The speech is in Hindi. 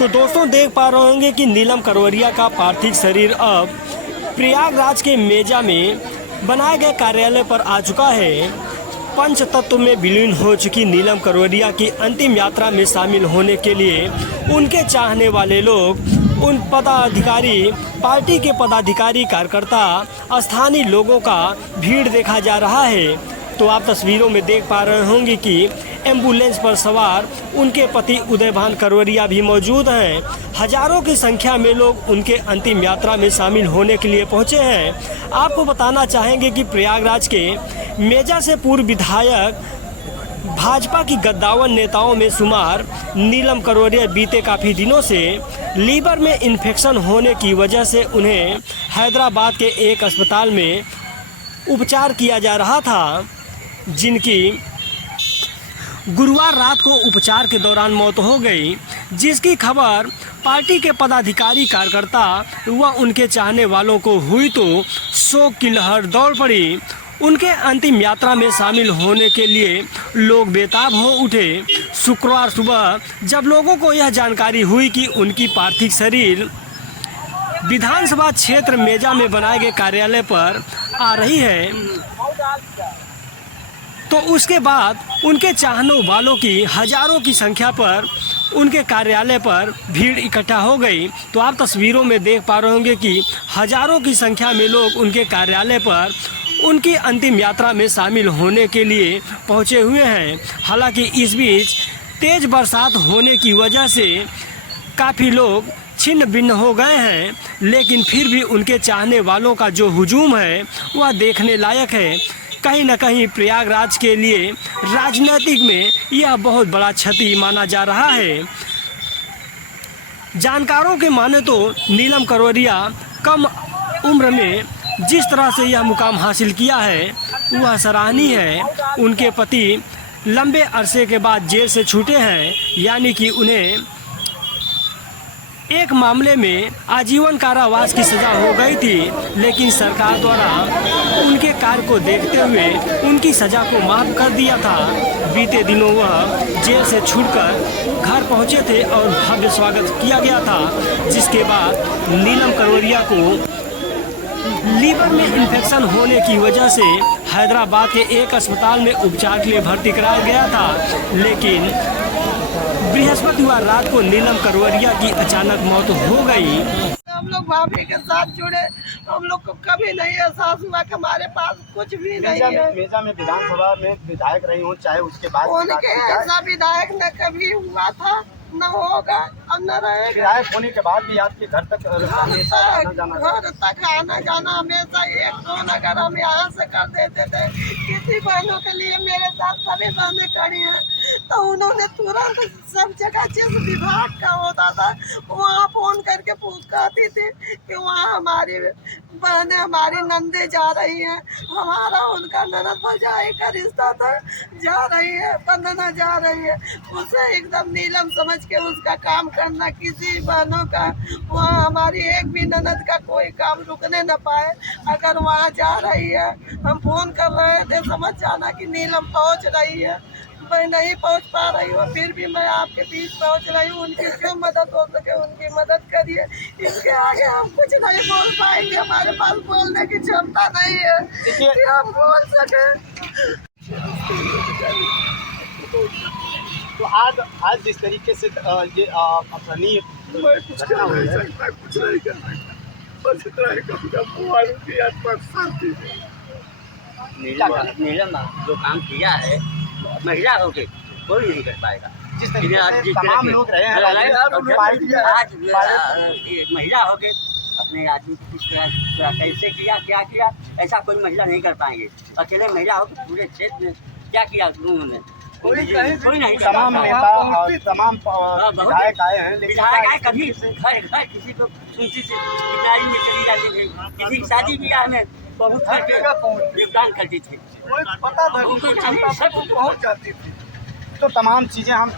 तो दोस्तों देख पा रहे होंगे कि नीलम करवरिया का पार्थिव शरीर अब प्रयागराज के मेजा में बनाए गए कार्यालय पर आ चुका है। पंच तत्व में विलीन हो चुकी नीलम करवरिया की अंतिम यात्रा में शामिल होने के लिए उनके चाहने वाले लोग, उन पदाधिकारी, पार्टी के पदाधिकारी, कार्यकर्ता, स्थानीय लोगों का भीड़ देखा जा रहा है। तो आप तस्वीरों में देख पा रहे होंगे कि एम्बुलेंस पर सवार उनके पति उदयभान करवरिया भी मौजूद हैं। हजारों की संख्या में लोग उनके अंतिम यात्रा में शामिल होने के लिए पहुंचे हैं। आपको बताना चाहेंगे कि प्रयागराज के मेजा से पूर्व विधायक भाजपा की गद्दावर नेताओं में शुमार नीलम करवरिया बीते काफ़ी दिनों से लीवर में इन्फेक्शन होने की वजह से उन्हें हैदराबाद के एक अस्पताल में उपचार किया जा रहा था, जिनकी गुरुवार रात को उपचार के दौरान मौत हो गई। जिसकी खबर पार्टी के पदाधिकारी, कार्यकर्ता व उनके चाहने वालों को हुई तो शोक की लहर दौड़ पड़ी। उनके अंतिम यात्रा में शामिल होने के लिए लोग बेताब हो उठे। शुक्रवार सुबह जब लोगों को यह जानकारी हुई कि उनकी पार्थिव शरीर विधानसभा क्षेत्र मेजा में बनाए गए कार्यालय पर आ रही है, तो उसके बाद उनके चाहने वालों की हजारों की संख्या पर उनके कार्यालय पर भीड़ इकट्ठा हो गई। तो आप तस्वीरों में देख पा रहे होंगे कि हजारों की संख्या में लोग उनके कार्यालय पर उनकी अंतिम यात्रा में शामिल होने के लिए पहुंचे हुए हैं। हालांकि इस बीच तेज बरसात होने की वजह से काफ़ी लोग छिन्न भिन्न हो गए हैं, लेकिन फिर भी उनके चाहने वालों का जो हुजूम है वह देखने लायक है। कहीं न कहीं प्रयागराज के लिए राजनीतिक में यह बहुत बड़ा क्षति माना जा रहा है। जानकारों के माने तो नीलम करवरिया कम उम्र में जिस तरह से यह मुकाम हासिल किया है वह सराहनीय है। उनके पति लंबे अरसे के बाद जेल से छूटे हैं, यानी कि उन्हें एक मामले में आजीवन कारावास की सज़ा हो गई थी, लेकिन सरकार द्वारा उनके कार्य को देखते हुए उनकी सज़ा को माफ़ कर दिया था। बीते दिनों वह जेल से छूटकर घर पहुंचे थे और भव्य स्वागत किया गया था, जिसके बाद नीलम करवरिया को लीवर में इन्फेक्शन होने की वजह से हैदराबाद के एक अस्पताल में उपचार के लिए भर्ती कराया गया था। लेकिन बृहस्पतिवार रात को नीलम करवरिया की अचानक मौत हो गई। हम लोग भाभी के साथ जुड़े, हम लोग को कभी नहीं एहसास हुआ कि हमारे पास कुछ भी नहीं है। मेजा में विधानसभा में विधायक रही हूँ, चाहे उसके बाद उनके ऐसा विधायक न कभी हुआ था, न होगा और न रहेगा। विधायक होने के बाद भी आपके घर तक हमेशा आना जाना, घर तक आना जाना हमेशा एक फोन अगर हम यहाँ से कर देते थे, किसी बहनों के लिए मेरे साथ सभी बहनें खड़ी हैं, तो उन्होंने तुरंत सब जगह जिस विभाग का होता था वहाँ फोन करके कहती थी कि वहाँ हमारी बहनें, हमारी नंदे जा रही हैं, हमारा उनका ननद भौजाई का रिश्ता था, जा रही है, बंदना जा रही है। उसे एकदम नीलम समझ के उसका काम करना, किसी बहनों का वहाँ हमारी एक भी ननद का कोई काम रुकने न पाए। अगर वहाँ जा रही है, हम फोन कर रहे थे, समझ जाना कि नीलम पहुँच रही है। मैं नहीं पहुंच पा रही हूँ, फिर भी मैं आपके बीच पहुंच रही हूँ। उनकी जो मदद हो सके उनकी मदद करिए। इसके आगे हम कुछ नहीं बोल पाएंगे, हमारे पास बोलने की क्षमता नहीं है कि हम बोल सके। तो आज जिस तरीके से ये अप्रणीय घटना हुई है, कुछ नहीं करना, बस इतना ही कहूँगा भगवान की आत्मा शांति दे। नीलम जो काम किया है महिला होके कोई नहीं कर पाएगा। जिस तरीके से तमाम लोग रहे हैं आज महिला होके अपने आदमी को किस तरह कैसे किया, क्या किया, ऐसा कोई महिला नहीं कर पाएंगे। अकेले महिला होकर पूरे क्षेत्र में क्या किया उन्होंने, कोई नहीं। तमाम नेता और तमाम विधायक आए हैं, लेकिन विधायक आए कभी घर घर किसी को सुनती से पिटाई में चली जाती थी, किसी की शादी ब्याह में बहुत योगदान करती थी, पता था, पहुंच जाती थी। तो तमाम चीजें हम